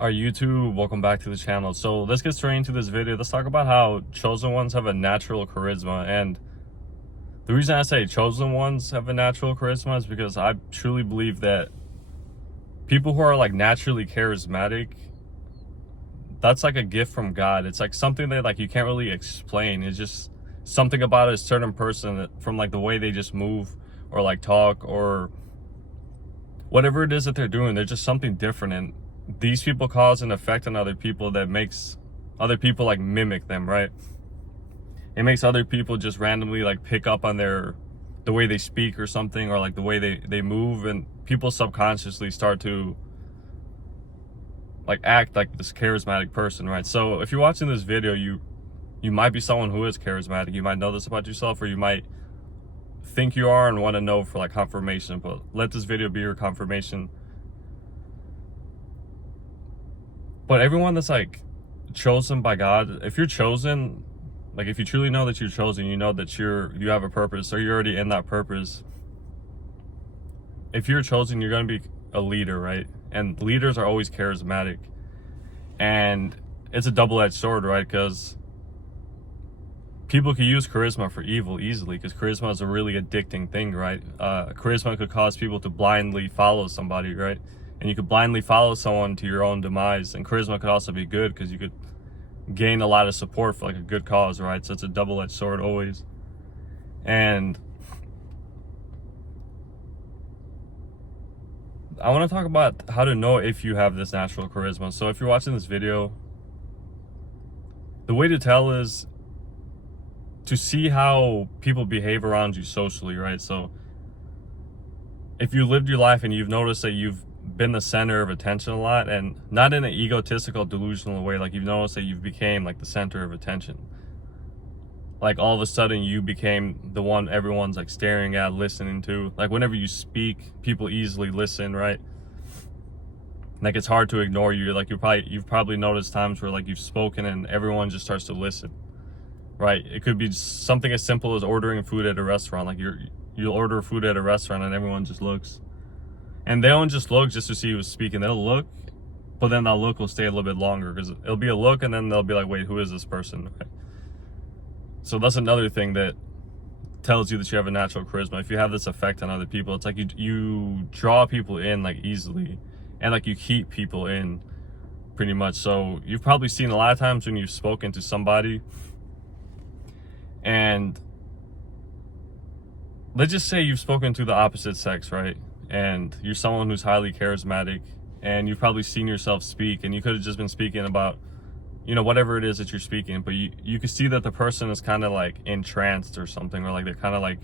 Alright, YouTube, welcome back to the channel. So let's get straight into this video. Let's talk about how chosen ones have a natural charisma. And the reason I say chosen ones have a natural charisma is because I truly believe that people who are like naturally charismatic, that's like a gift from God. It's like something that like you can't really explain. It's just something about a certain person that, from like the way they just move or like talk or whatever it is that they're doing. They're just something different, and these people cause an effect on other people that makes other people like mimic them, right? It makes other people just randomly like pick up on the way they speak or something, or like the way they move, and people subconsciously start to like act like this charismatic person, right? So if you're watching this video, you might be someone who is charismatic. You might know this about yourself, or you might think you are and want to know for like confirmation. But let this video be your confirmation. But everyone that's like chosen by God, if you're chosen, like if you truly know that you're chosen, you know that you have a purpose, or you're already in that purpose. If you're chosen, you're going to be a leader, right? And leaders are always charismatic. And it's a double-edged sword, right? Because people can use charisma for evil easily, because charisma is a really addicting thing, right? Charisma could cause people to blindly follow somebody, right? And you could blindly follow someone to your own demise. And charisma could also be good because you could gain a lot of support for like a good cause, right? So it's a double-edged sword always. And I want to talk about how to know if you have this natural charisma. So if you're watching this video, the way to tell is to see how people behave around you socially, right? So if you lived your life and you've noticed that you've been the center of attention a lot, and not in an egotistical, delusional way, like you've noticed that you've became like the center of attention, like all of a sudden you became the one everyone's like staring at, listening to. Like whenever you speak, people easily listen, right? Like it's hard to ignore you. Like you've probably noticed times where like you've spoken and everyone just starts to listen, right? It could be something as simple as ordering food at a restaurant. Like you'll order food at a restaurant and everyone just looks. And they don't just look just to see who's speaking. They'll look, but then that look will stay a little bit longer, because it'll be a look and then they'll be like, wait, who is this person? Right? So that's another thing that tells you that you have a natural charisma. If you have this effect on other people, it's like you draw people in like easily, and like you keep people in pretty much. So you've probably seen a lot of times when you've spoken to somebody, and let's just say you've spoken to the opposite sex, right? And you're someone who's highly charismatic, and you've probably seen yourself speak, and you could have just been speaking about, you know, whatever it is that you're speaking, but you can see that the person is kind of like entranced or something, or like they're kind of like,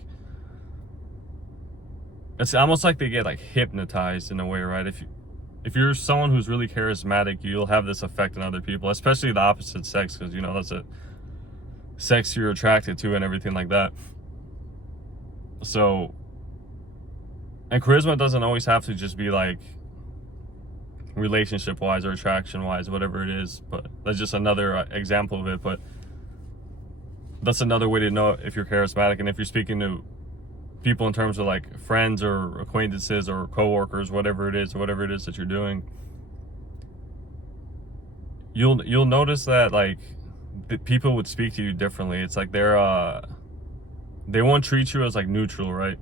it's almost like they get like hypnotized in a way, right? If you're someone who's really charismatic, you'll have this effect on other people, especially the opposite sex, because you know that's a sex you're attracted to and everything like that. So, and charisma doesn't always have to just be like relationship wise or attraction wise, whatever it is, but that's just another example of it. But that's another way to know if you're charismatic. And if you're speaking to people in terms of like friends or acquaintances or coworkers, whatever it is that you're doing, you'll notice that like the people would speak to you differently. It's like they won't treat you as like neutral, right?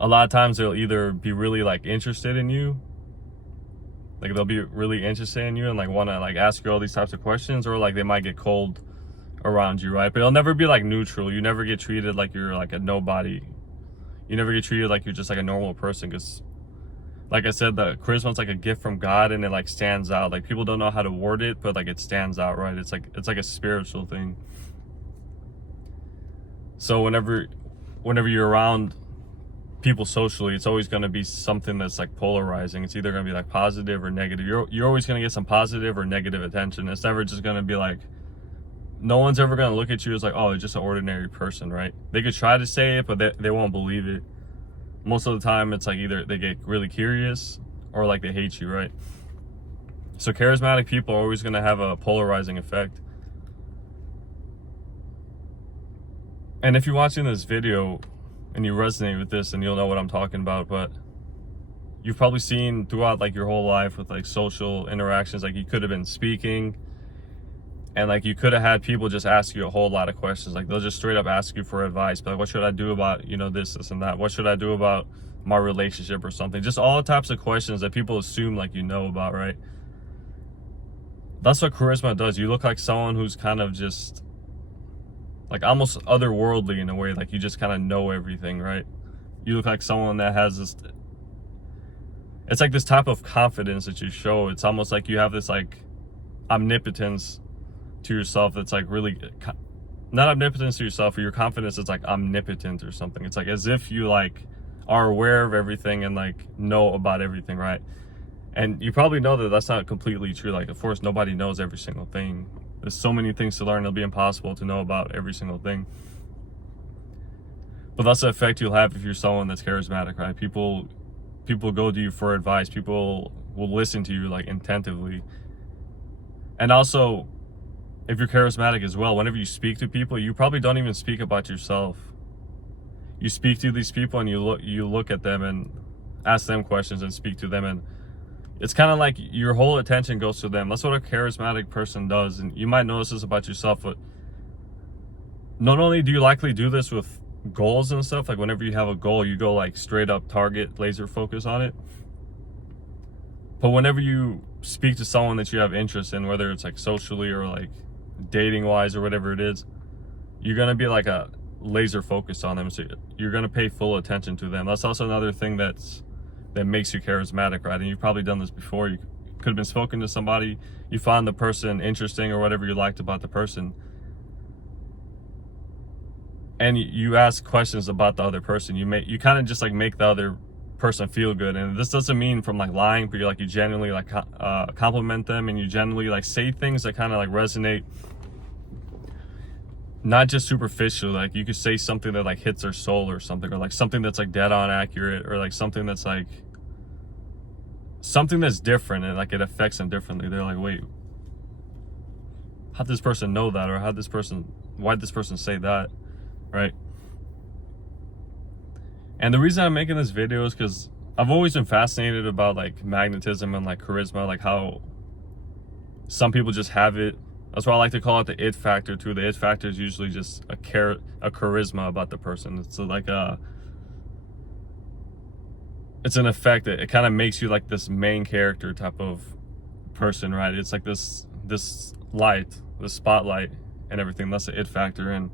A lot of times they'll either be really like interested in you, like they'll be really interested in you and like want to like ask you all these types of questions, or like they might get cold around you, right? But it'll never be like neutral. You never get treated like you're like a nobody. You never get treated like you're just like a normal person, because like I said, the charisma's like a gift from God, and it like stands out. Like people don't know how to word it, but like it stands out, right? It's like a spiritual thing. So whenever you're around people socially, it's always going to be something that's like polarizing. It's either going to be like positive or negative. You're always going to get some positive or negative attention. It's never just going to be like, no one's ever going to look at you as like, oh, it's just an ordinary person, right? They could try to say it, but they won't believe it. Most of the time it's like either they get really curious or like they hate you, right? So charismatic people are always going to have a polarizing effect. And if you're watching this video and you resonate with this, and you'll know what I'm talking about, but you've probably seen throughout like your whole life with like social interactions, like you could have been speaking and like you could have had people just ask you a whole lot of questions. Like they'll just straight up ask you for advice, but like, what should I do about, you know, this and that? What should I do about my relationship or something? Just all types of questions that people assume like you know about, right? That's what charisma does. You look like someone who's kind of just like almost otherworldly in a way, like you just kind of know everything, right? You look like someone that has this, it's like this type of confidence that you show. It's almost like you have this like omnipotence to yourself that's like really, not omnipotence to yourself, or your confidence is like omnipotent or something. It's like as if you like are aware of everything and like know about everything, right? And you probably know that that's not completely true. Like, of course, nobody knows every single thing. There's so many things to learn, it'll be impossible to know about every single thing. But that's the effect you'll have if you're someone that's charismatic, right? People go to you for advice. People will listen to you like attentively. And also, if you're charismatic as well, whenever you speak to people, you probably don't even speak about yourself. You speak to these people and you look at them and ask them questions and speak to them, and it's kind of like your whole attention goes to them. That's what a charismatic person does. And you might notice this about yourself, but not only do you likely do this with goals and stuff, like whenever you have a goal, you go like straight up target, laser focus on it. But whenever you speak to someone that you have interest in, whether it's like socially or like dating wise or whatever it is, you're going to be like a laser focus on them. So you're going to pay full attention to them. That's also another thing that makes you charismatic, right? And you've probably done this before. You could have been spoken to somebody, you found the person interesting or whatever you liked about the person, and you ask questions about the other person. You kind of just like make the other person feel good. And this doesn't mean from like lying, but you genuinely like compliment them, and you genuinely like say things that kind of like resonate, not just superficial. Like you could say something that like hits their soul or something, or like something that's like dead on accurate, or like something that's like something that's different, and like it affects them differently. They're like, wait, how'd this person know that? Or why'd this person say that, right? And the reason I'm making this video is because I've always been fascinated about like magnetism and like charisma, like how some people just have it. That's why I like to call it the it factor too. The it factor is usually just a charisma about the person. It's like it's an effect that it kind of makes you like this main character type of person, right? It's like this light, this spotlight and everything. That's the it factor. And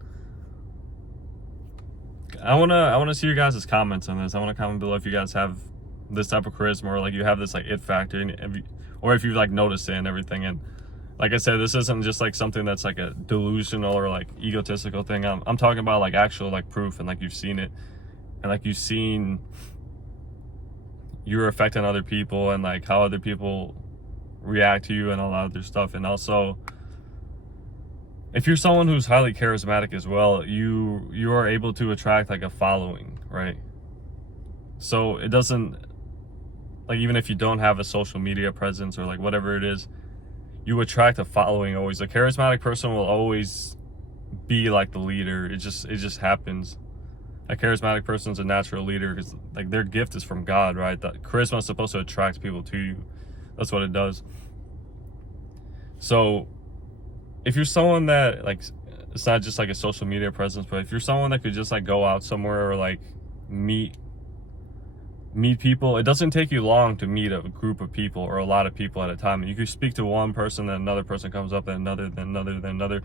I wanna see your guys' comments on this. I want to comment below if you guys have this type of charisma, or like you have this like it factor, or if you've like noticed it and everything. And like I said, this isn't just like something that's like a delusional or like egotistical thing. I'm talking about like actual like proof, and like you've seen it, and like you've seen you're affecting other people, and like how other people react to you and all that other stuff. And also, if you're someone who's highly charismatic as well, you are able to attract like a following, right? So it doesn't, like, even if you don't have a social media presence or like whatever it is, you attract a following always. A charismatic person will always be like the leader. It just happens. A charismatic person is a natural leader because like their gift is from God, right? That charisma is supposed to attract people to you. That's what it does. So if you're someone that like, it's not just like a social media presence, but if you're someone that could just like go out somewhere or like meet people, it doesn't take you long to meet a group of people or a lot of people at a time. You could speak to one person, then another person comes up, then another, then another, then another,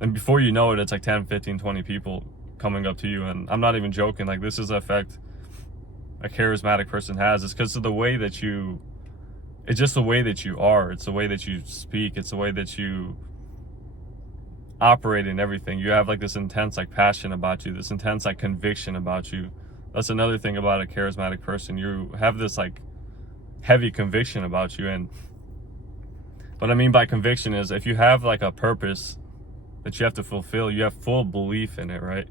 and before you know it, it's like 10, 15, 20 people coming up to you. And I'm not even joking. Like, this is the effect a charismatic person has. It's because of the way that it's just the way that you are. It's the way that you speak. It's the way that you operate in everything. You have like this intense like passion about you, this intense like conviction about you. That's another thing about a charismatic person. You have this like heavy conviction about you. And what I mean by conviction is if you have like a purpose that you have to fulfill, you have full belief in it, right?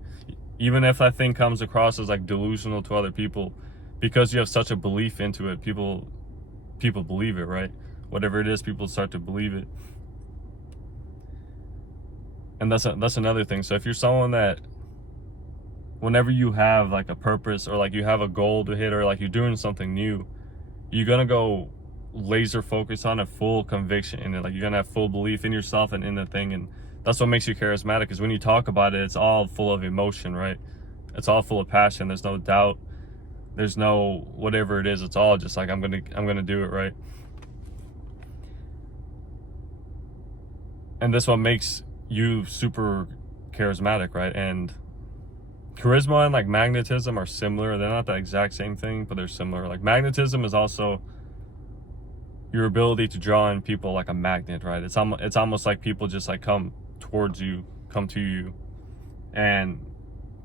Even if that thing comes across as like delusional to other people, because you have such a belief into it, people believe it, right? Whatever it is, people start to believe it. And that's another thing. So if you're someone that whenever you have like a purpose or like you have a goal to hit or like you're doing something new, you're gonna go laser focus on a full conviction in it. Like, you're gonna have full belief in yourself and in the thing, and that's what makes you charismatic. Is when you talk about it, it's all full of emotion, right? It's all full of passion. There's no doubt. There's no whatever it is. It's all just like, I'm gonna do it, right? And this one makes you super charismatic, right? And charisma and like magnetism are similar. They're not the exact same thing, but they're similar. Like, magnetism is also your ability to draw in people like a magnet, right? It's almost like people just like come towards you, come to you. And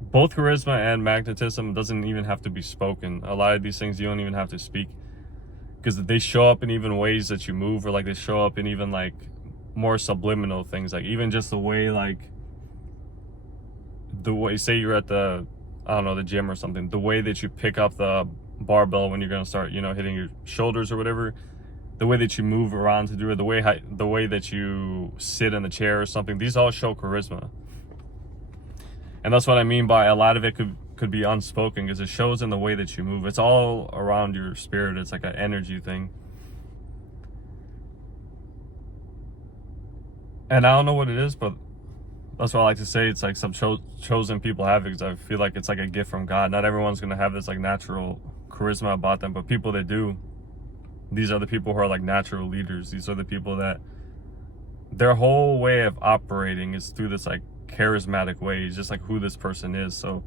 both charisma and magnetism doesn't even have to be spoken. A lot of these things you don't even have to speak, because they show up in even ways that you move, or like they show up in even like more subliminal things. Like, even just the way, like the way, say you're at the, I don't know, the gym or something, the way that you pick up the barbell when you're going to start, you know, hitting your shoulders or whatever, the way that you move around to do it, the way that you sit in a chair or something, these all show charisma. And that's what I mean by a lot of it could be unspoken, because it shows in the way that you move. It's all around your spirit. It's like an energy thing. And I don't know what it is, but that's what I like to say. It's like some chosen people have it, because I feel like it's like a gift from God. Not everyone's going to have this like natural charisma about them, but people that do, these are the people who are like natural leaders. These are the people that their whole way of operating is through this like charismatic way. It's just like who this person is. So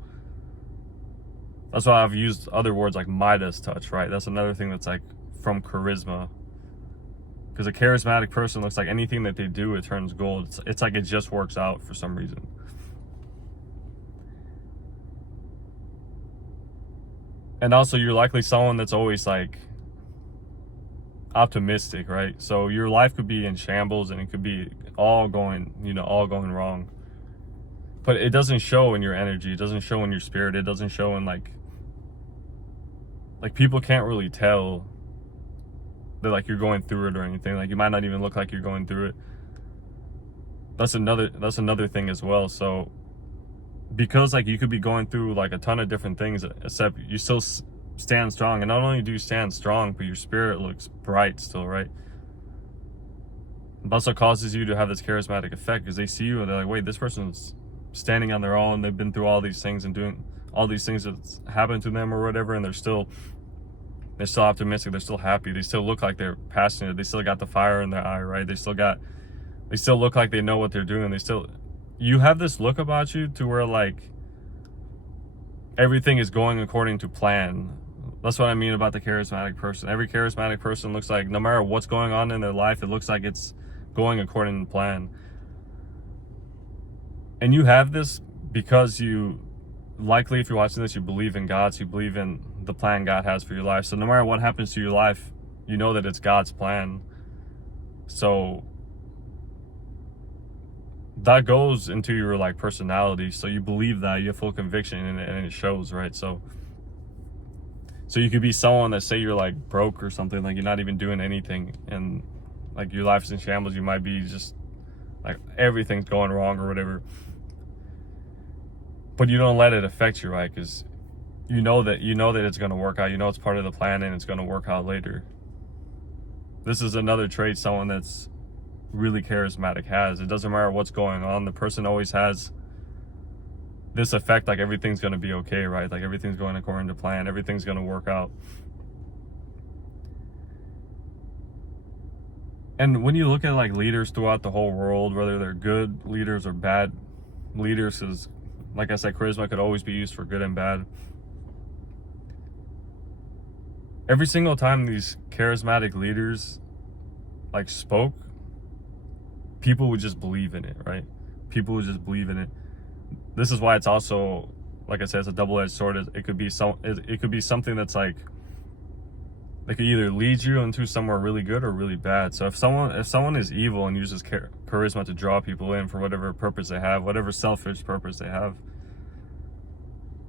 that's why I've used other words like Midas touch, right? That's another thing that's like from charisma. Because a charismatic person looks like anything that they do, it turns gold. It's like it just works out for some reason. And also, you're likely someone that's always like optimistic, right? So your life could be in shambles and it could be all going wrong. But it doesn't show in your energy. It doesn't show in your spirit. It doesn't show in like people can't really tell that like you're going through it or anything. Like, you might not even look like you're going through it. That's another thing as well. So because like you could be going through like a ton of different things, except you still stand strong. And not only do you stand strong, but your spirit looks bright still, right? That's what causes you to have this charismatic effect, because they see you and they're like, wait, this person's standing on their own. They've been through all these things and doing all these things that's happened to them or whatever, and they're still optimistic. They're still happy. They still look like they're passionate. They still got the fire in their eye, right? They still look like they know what they're doing. You have this look about you to where like everything is going according to plan. That's what I mean about the charismatic person. Every charismatic person looks like, no matter what's going on in their life, it looks like it's going according to plan. And you have this because you, likely if you're watching this, you believe in God, so you believe in the plan God has for your life. So no matter what happens to your life, you know that it's God's plan. So that goes into your like personality. So you believe that, you have full conviction in it, and it shows, right? So you could be someone that, say you're like broke or something, like you're not even doing anything, and like your life's in shambles. You might be just like everything's going wrong or whatever, but you don't let it affect you, right? Because you know that it's going to work out. You know it's part of the plan, and it's going to work out later. This is another trait someone that's really charismatic has. It doesn't matter what's going on. The person always has this effect, like everything's going to be okay, right? Like everything's going according to plan. Everything's going to work out. And when you look at like leaders throughout the whole world, whether they're good leaders or bad leaders, is, like I said, charisma could always be used for good and bad. Every single time these charismatic leaders like spoke, people would just believe in it, right? People would just believe in it. This is why it's also, like I said, it's a double-edged sword. It could be something that's like, they could either lead you into somewhere really good or really bad. So if someone is evil and uses charisma to draw people in for whatever purpose they have, whatever selfish purpose they have,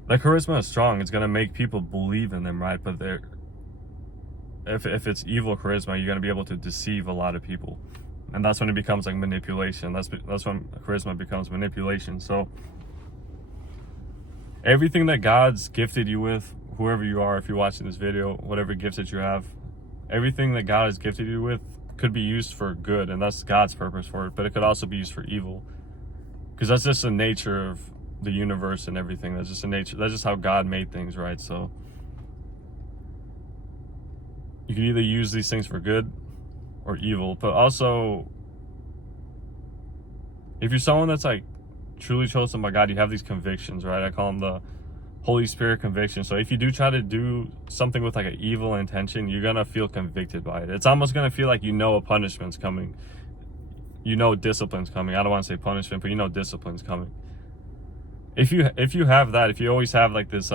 that charisma is strong. It's going to make people believe in them, right? But if it's evil charisma, you're going to be able to deceive a lot of people. And that's when it becomes like manipulation. That's when charisma becomes manipulation. So everything that God's gifted you with, whoever you are, if you're watching this video, whatever gifts that you have, everything that God has gifted you with could be used for good, and that's God's purpose for it, but it could also be used for evil, because that's just the nature of the universe and everything. That's just the nature, that's just how God made things, right? So you can either use these things for good or evil. But also, if you're someone that's like truly chosen by God, you have these convictions, right? I call them the Holy Spirit conviction. So if you do try to do something with like an evil intention, you're gonna feel convicted by it. It's almost gonna feel like a punishment's coming, discipline's coming. I don't want to say punishment, but discipline's coming. If you have that, if you always have like this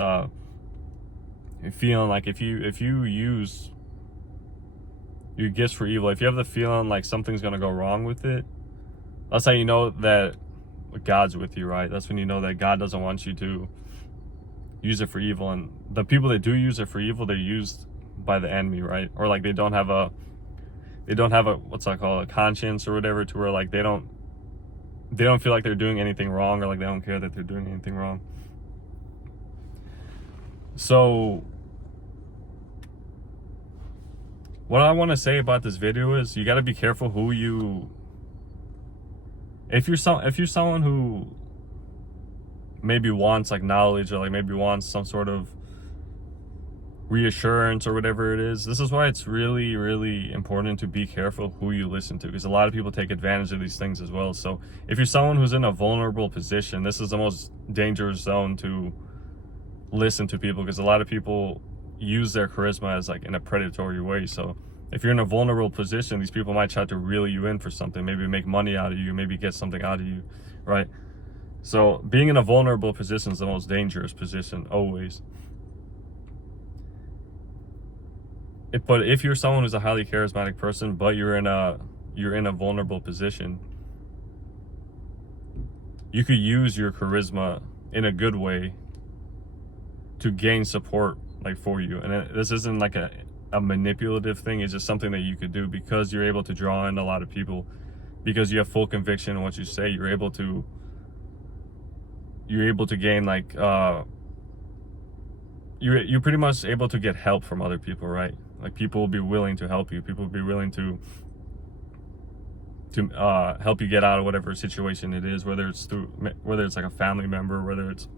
feeling like if you use your gifts for evil, if you have the feeling like something's gonna go wrong with it, that's how you know that God's with you, right? That's when you know that God doesn't want you to use it for evil. And the people that do use it for evil, they're used by the enemy, right? Or like they don't have a what's that called, a conscience or whatever, to where like they don't feel like they're doing anything wrong, or like they don't care that they're doing anything wrong. So what I want to say about this video is you got to be careful who you, if you're someone who maybe wants like knowledge, or like maybe wants some sort of reassurance or whatever it is, this is why it's really, really important to be careful who you listen to, because a lot of people take advantage of these things as well. So if you're someone who's in a vulnerable position, this is the most dangerous zone to listen to people, because a lot of people use their charisma as like in a predatory way. So if you're in a vulnerable position, these people might try to reel you in for something, maybe make money out of you, maybe get something out of you, right? So being in a vulnerable position is the most dangerous position always. But if you're someone who's a highly charismatic person, but you're in a vulnerable position, you could use your charisma in a good way to gain support like for you. And this isn't like a manipulative thing. It's just something that you could do because you're able to draw in a lot of people, because you have full conviction in what you say. You're able to gain like you're pretty much able to get help from other people, right? Like people will be willing to help you. People will be willing to help you get out of whatever situation it is, whether it's like a family member, whether it's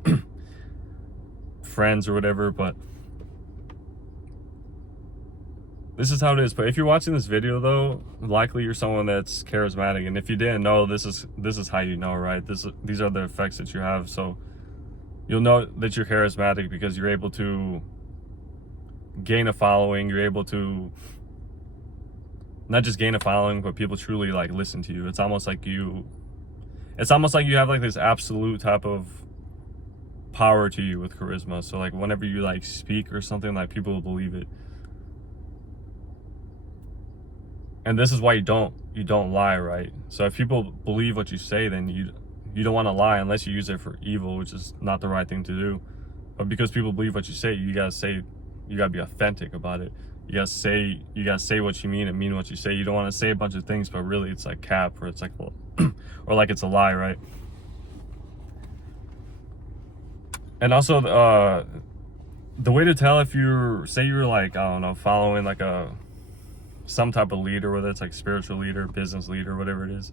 friends or whatever. But this is how it is. But if you're watching this video though, likely you're someone that's charismatic, and if you didn't know, this is how you know, right? These are the effects that you have. So you'll know that you're charismatic because you're able to gain a following. You're able to not just gain a following, but people truly like listen to you. It's almost like you have like this absolute type of power to you with charisma. So like whenever you like speak or something, like people will believe it. And this is why you don't lie, right? So if people believe what you say, then you don't want to lie unless you use it for evil, which is not the right thing to do. But because people believe what you say, you gotta be authentic about it. You gotta say what you mean and mean what you say. You don't want to say a bunch of things, but really it's like cap, or it's like or like it's a lie, right? And also the way to tell if you're like, I don't know, following like some type of leader, whether it's like spiritual leader, business leader, whatever it is,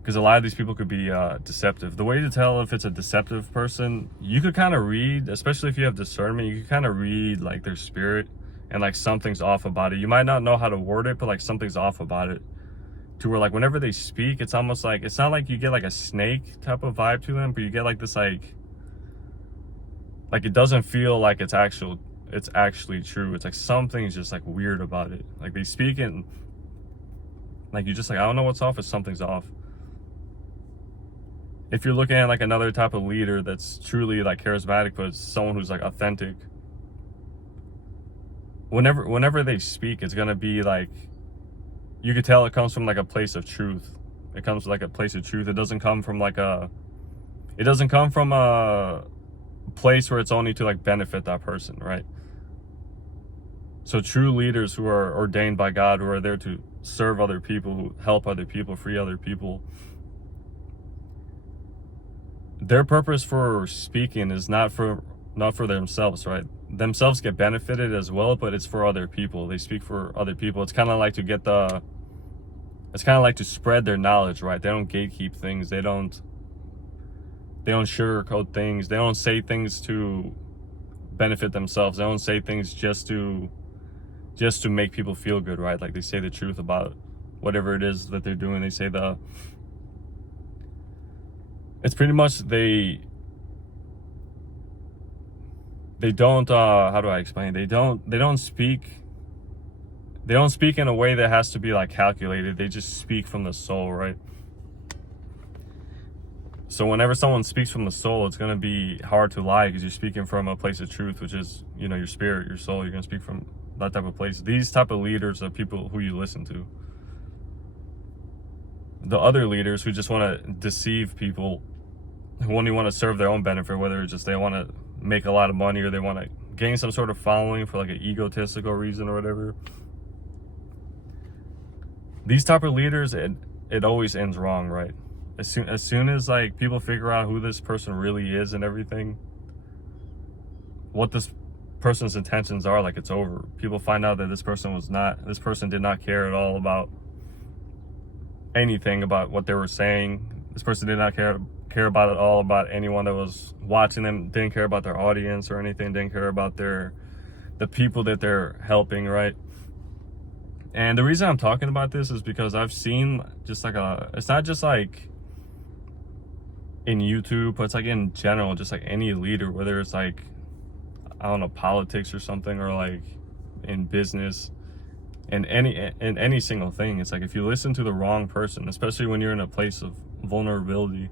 because a lot of these people could be deceptive. The way to tell if it's a deceptive person, you could kind of read, especially if you have discernment, you could kind of read like their spirit, and like something's off about it. You might not know how to word it, but like something's off about it, to where like whenever they speak, it's almost like, it's not like you get like a snake type of vibe to them, but you get like this like it doesn't feel like it's actually true. It's like something's just like weird about it. Like they speak and like you just like, I don't know what's off, but something's off. If you're looking at like another type of leader that's truly like charismatic, but it's someone who's like authentic, whenever they speak, it's gonna be like, you could tell it comes from like a place of truth. It comes from like a place of truth. It doesn't come from a place where it's only to like benefit that person, right? So true leaders who are ordained by God, who are there to serve other people, who help other people, free other people, their purpose for speaking is not for themselves, right? themselves get benefited as well, but it's for other people. They speak for other people. It's kind of like to get the, it's kind of like to spread their knowledge, right? They don't gatekeep things. They don't sugarcoat things. They don't say things to benefit themselves. They don't say things just to make people feel good, right? Like they say the truth about whatever it is that they're doing. They say it's pretty much they don't how do I explain? They don't speak in a way that has to be like calculated. They just speak from the soul, right? So whenever someone speaks from the soul, it's going to be hard to lie because you're speaking from a place of truth, which is, you know, your spirit, your soul. You're going to speak from that type of place. These type of leaders are people who you listen to. The other leaders who just want to deceive people, who only want to serve their own benefit, whether it's just they want to make a lot of money or they want to gain some sort of following for like an egotistical reason or whatever. These type of leaders, it always ends wrong, right? As soon as like people figure out who this person really is and everything, what this person's intentions are, like it's over. People find out that this person did not care at all about anything about what they were saying. This person did not care about it all about anyone that was watching them, didn't care about their audience or anything, didn't care about the people that they're helping, right? And the reason I'm talking about this is because I've seen just like it's not just like in YouTube, but it's like in general, just like any leader, whether it's like, I don't know, politics or something, or like in business, in any single thing. It's like if you listen to the wrong person, especially when you're in a place of vulnerability,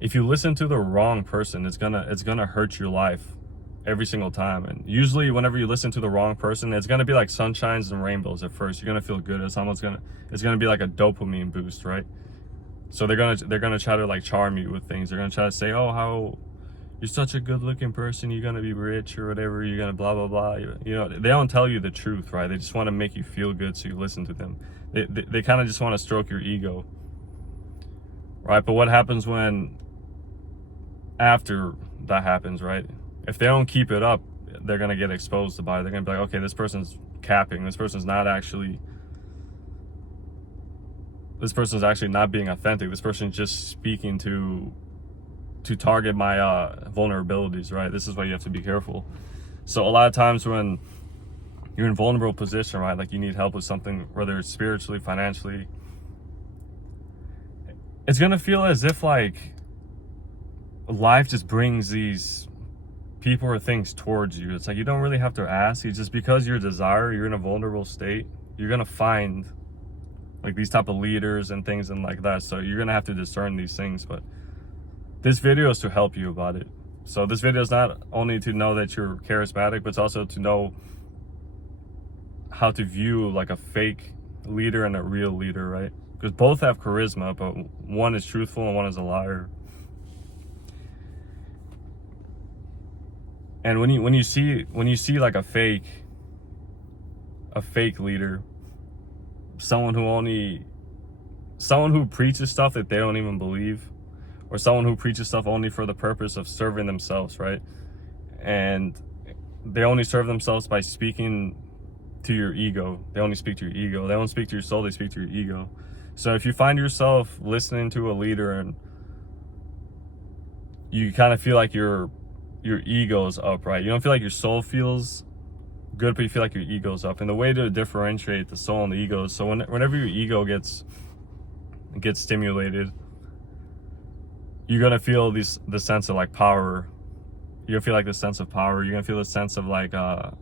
if you listen to the wrong person, it's gonna hurt your life every single time. And usually whenever you listen to the wrong person, it's gonna be like sunshines and rainbows at first. You're gonna feel good. It's gonna be like a dopamine boost, right? So they're gonna try to like charm you with things. They're gonna try to say, oh, how you're such a good looking person, you're gonna be rich or whatever, you're gonna blah blah blah. You know, they don't tell you the truth, right? They just want to make you feel good, so you listen to them. They kind of just want to stroke your ego, right? But what happens when after that happens, right? If they don't keep it up, they're gonna get exposed about it. They're gonna be like, okay, this person's capping. This person's actually not being authentic. This person's just speaking to target my vulnerabilities, right? This is why you have to be careful. So a lot of times when you're in a vulnerable position, right, like you need help with something, whether it's spiritually, financially, it's gonna feel as if like life just brings these people or things towards you. It's like you don't really have to ask. It's just because you're in a vulnerable state, you're gonna find like these type of leaders and things and like that. So you're gonna have to discern these things. But this video is to help you about it. So this video is not only to know that you're charismatic, but it's also to know how to view like a fake leader and a real leader, right? Because both have charisma, but one is truthful and one is a liar. And when you see like a fake leader, someone who preaches stuff that they don't even believe, or someone who preaches stuff only for the purpose of serving themselves, right? And they only serve themselves by speaking to your ego. They only speak to your ego. They don't speak to your soul, they speak to your ego. So if you find yourself listening to a leader and you kind of feel like your ego is up, right? You don't feel like your soul feels good, but you feel like your ego's up. And the way to differentiate the soul and the ego is, so whenever your ego gets stimulated, you're gonna feel the sense of like power. You're gonna feel like the sense of power. You're gonna feel a sense of like a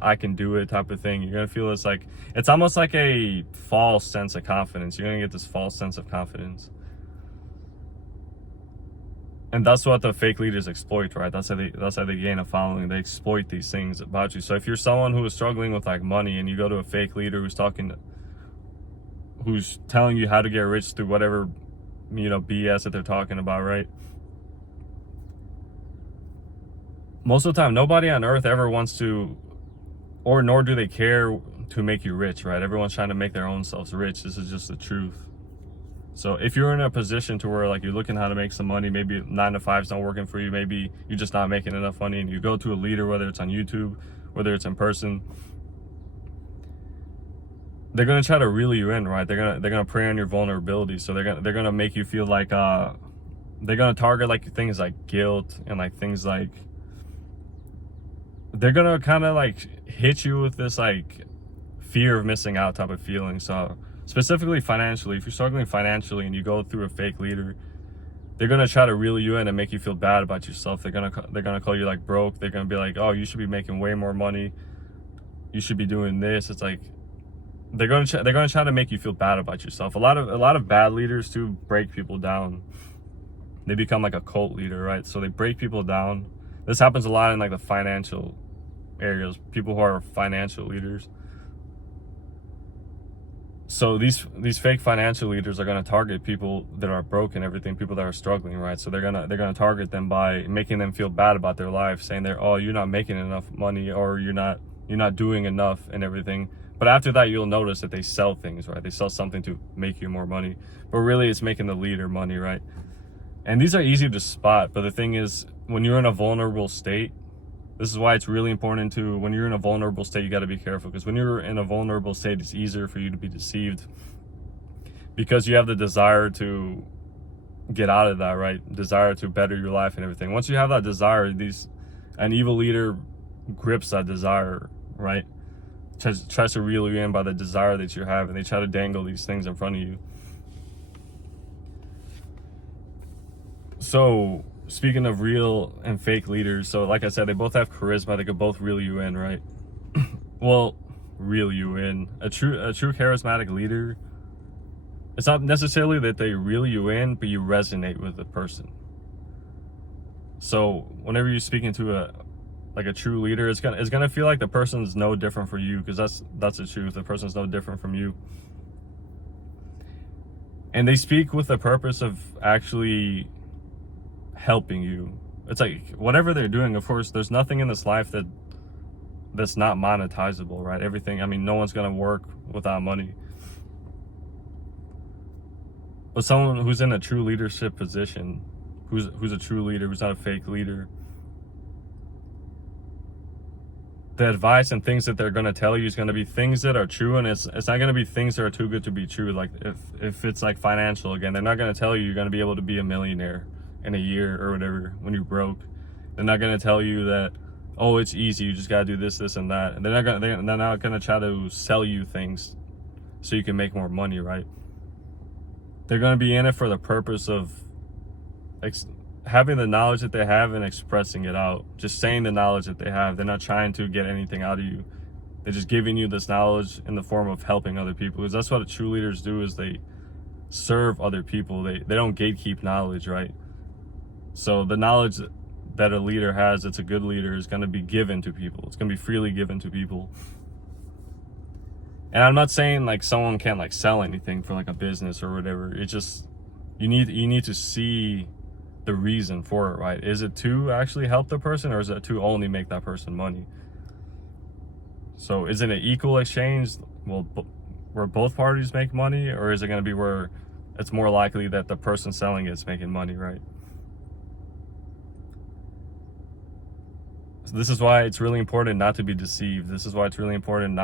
I can do it type of thing. You're gonna feel this like, it's almost like a false sense of confidence. You're gonna get this false sense of confidence. And that's what the fake leaders exploit, right? That's how they gain a following. They exploit these things about you. So if you're someone who is struggling with like money and you go to a fake leader who's telling you how to get rich through whatever, you know, BS that they're talking about, right? Most of the time, nobody on earth ever wants to, or nor do they care to make you rich, right? Everyone's trying to make their own selves rich. This is just the truth. So if you're in a position to where like you're looking how to make some money, maybe 9 to 5's not working for you, maybe you're just not making enough money, and you go to a leader, whether it's on YouTube, whether it's in person, they're gonna try to reel you in, right? They're gonna prey on your vulnerability. So they're gonna make you feel like they're gonna target like things like guilt and like things like, they're gonna kind of like hit you with this like fear of missing out type of feeling. So specifically financially, if you're struggling financially and you go through a fake leader, they're gonna try to reel you in and make you feel bad about yourself. They're gonna call you like broke. They're gonna be like, oh, you should be making way more money, you should be doing this. It's like they're gonna try to make you feel bad about yourself. A lot of bad leaders too break people down. They become like a cult leader, right? So they break people down. This happens a lot in like the financial areas, people who are financial leaders. So these fake financial leaders are going to target people that are broke and everything, people that are struggling, right? So they're gonna target them by making them feel bad about their life, saying they're, oh, you're not making enough money, or you're not doing enough and everything. But after that, you'll notice that they sell things, right? They sell something to make you more money, but really it's making the leader money, right? And these are easy to spot, but the thing is, when you're in a vulnerable state, this is why it's really important to, when you're in a vulnerable state, you got to be careful, because when you're in a vulnerable state, it's easier for you to be deceived, because you have the desire to get out of that, right? Desire to better your life and everything. Once you have that desire, an evil leader grips that desire, right? Tries to reel you in by the desire that you have, and they try to dangle these things in front of you. So speaking of real and fake leaders, so like I said, they both have charisma. They could both reel you in, right? Well, reel you in. A true charismatic leader, it's not necessarily that they reel you in, but you resonate with the person. So whenever you're speaking to a true leader, it's gonna feel like the person's no different for you, because that's the truth. The person's no different from you, and they speak with the purpose of actually helping you. It's like whatever they're doing, of course, there's nothing in this life that's not monetizable, right? Everything, I mean, no one's gonna work without money. But someone who's in a true leadership position, who's a true leader, who's not a fake leader, the advice and things that they're going to tell you is going to be things that are true, and it's not going to be things that are too good to be true. Like if it's like financial, again, they're not going to tell you you're going to be able to be a millionaire in a year or whatever when you're broke. They're not going to tell you that, oh, it's easy, you just got to do this, this, and that. And they're not going to try to sell you things so you can make more money, right? They're going to be in it for the purpose of having the knowledge that they have and expressing it out, just saying the knowledge that they have. They're not trying to get anything out of you. They're just giving you this knowledge in the form of helping other people, because that's what the true leaders do, is they serve other people. They don't gatekeep knowledge, right? So the knowledge that a leader has, that's a good leader, is going to be given to people. It's going to be freely given to people. And I'm not saying like someone can't like sell anything for like a business or whatever. It's just you need to see the reason for it, right? Is it to actually help the person, or is it to only make that person money? So is it an equal exchange, where both parties make money, or is it going to be where it's more likely that the person selling it's making money, right? So this is why it's really important not to be deceived. This is why it's really important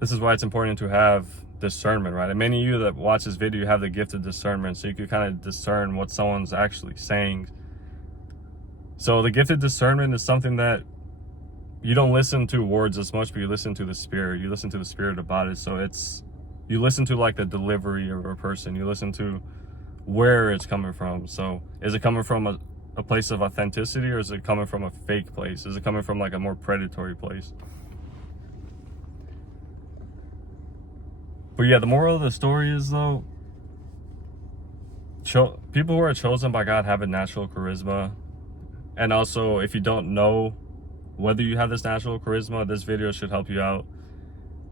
this is why it's important to have discernment, right? And many of you that watch this video have the gift of discernment, so you can kind of discern what someone's actually saying. So the gift of discernment is something that you don't listen to words as much, but you listen to the spirit. You listen to the spirit about it. So you listen to like the delivery of a person. You listen to where it's coming from. So is it coming from a place of authenticity, or is it coming from a fake place? Is it coming from like a more predatory place? But yeah, the moral of the story is, though, people who are chosen by God have a natural charisma. And also, if you don't know whether you have this natural charisma, this video should help you out.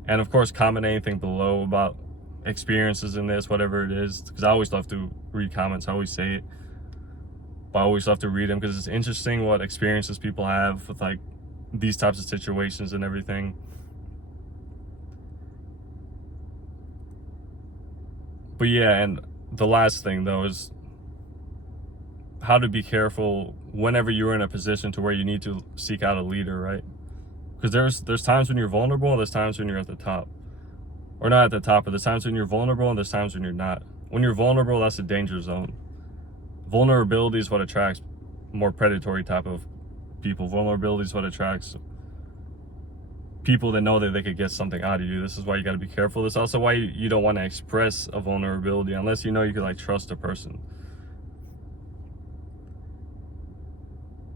And of course, comment anything below about experiences in this, whatever it is, because I always love to read comments. I always say it, but I always love to read them, because it's interesting what experiences people have with like these types of situations and everything. But yeah, and the last thing though is how to be careful whenever you're in a position to where you need to seek out a leader, right? Because there's times when you're vulnerable, and there's times when you're at the top. Or not at the top, but there's times when you're vulnerable and there's times when you're not. When you're vulnerable, that's a danger zone. Vulnerability is what attracts more predatory type of people. Vulnerability is what attracts people that know that they could get something out of you. This is why you got to be careful. This is also why you don't want to express a vulnerability unless you know you could like trust a person.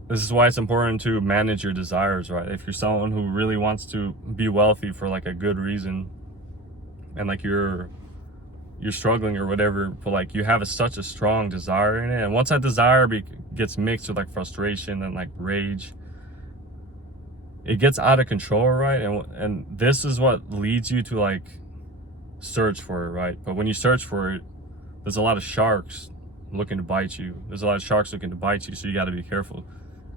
This is why it's important to manage your desires, right? If you're someone who really wants to be wealthy for like a good reason, and like you're struggling or whatever, but like you have such a strong desire in it, and once that desire gets mixed with like frustration and like rage, it gets out of control, right? And this is what leads you to like search for it, right? But when you search for it, there's a lot of sharks looking to bite you. There's a lot of sharks looking to bite you, so you got to be careful,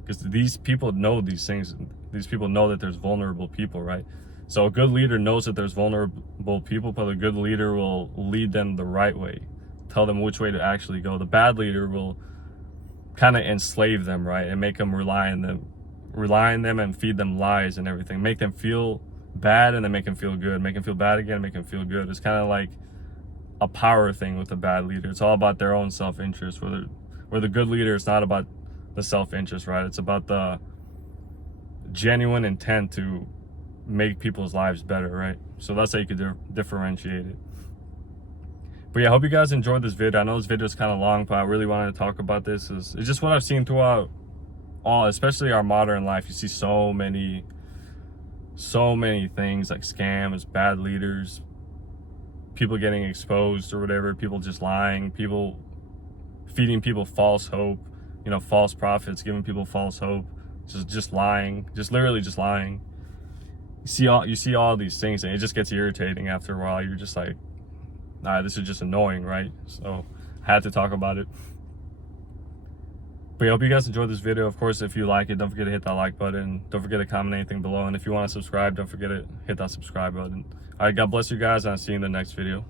because these people know these things. These people know that there's vulnerable people, right? So a good leader knows that there's vulnerable people, but a good leader will lead them the right way, tell them which way to actually go. The bad leader will kind of enslave them, right? And make them rely on them and feed them lies and everything. Make them feel bad and then make them feel good. Make them feel bad again, make them feel good. It's kind of like a power thing with the bad leader. It's all about their own self-interest. Where the good leader, it's not about the self-interest, right? It's about the genuine intent to make people's lives better, right? So that's how you could differentiate it. But yeah, I hope you guys enjoyed this video. I know this video is kind of long, but I really wanted to talk about this. It's just what I've seen throughout especially our modern life. You see so many things like scams, bad leaders, people getting exposed or whatever, people just lying, people feeding people false hope, false prophets, giving people false hope, just lying, literally just lying. You see all these things, and it just gets irritating after a while. You're just like, nah, this is just annoying, right? So I had to talk about it. But yeah, I hope you guys enjoyed this video. Of course, if you like it, don't forget to hit that like button. Don't forget to comment anything below. And if you want to subscribe, don't forget to hit that subscribe button. All right, God bless you guys, and I'll see you in the next video.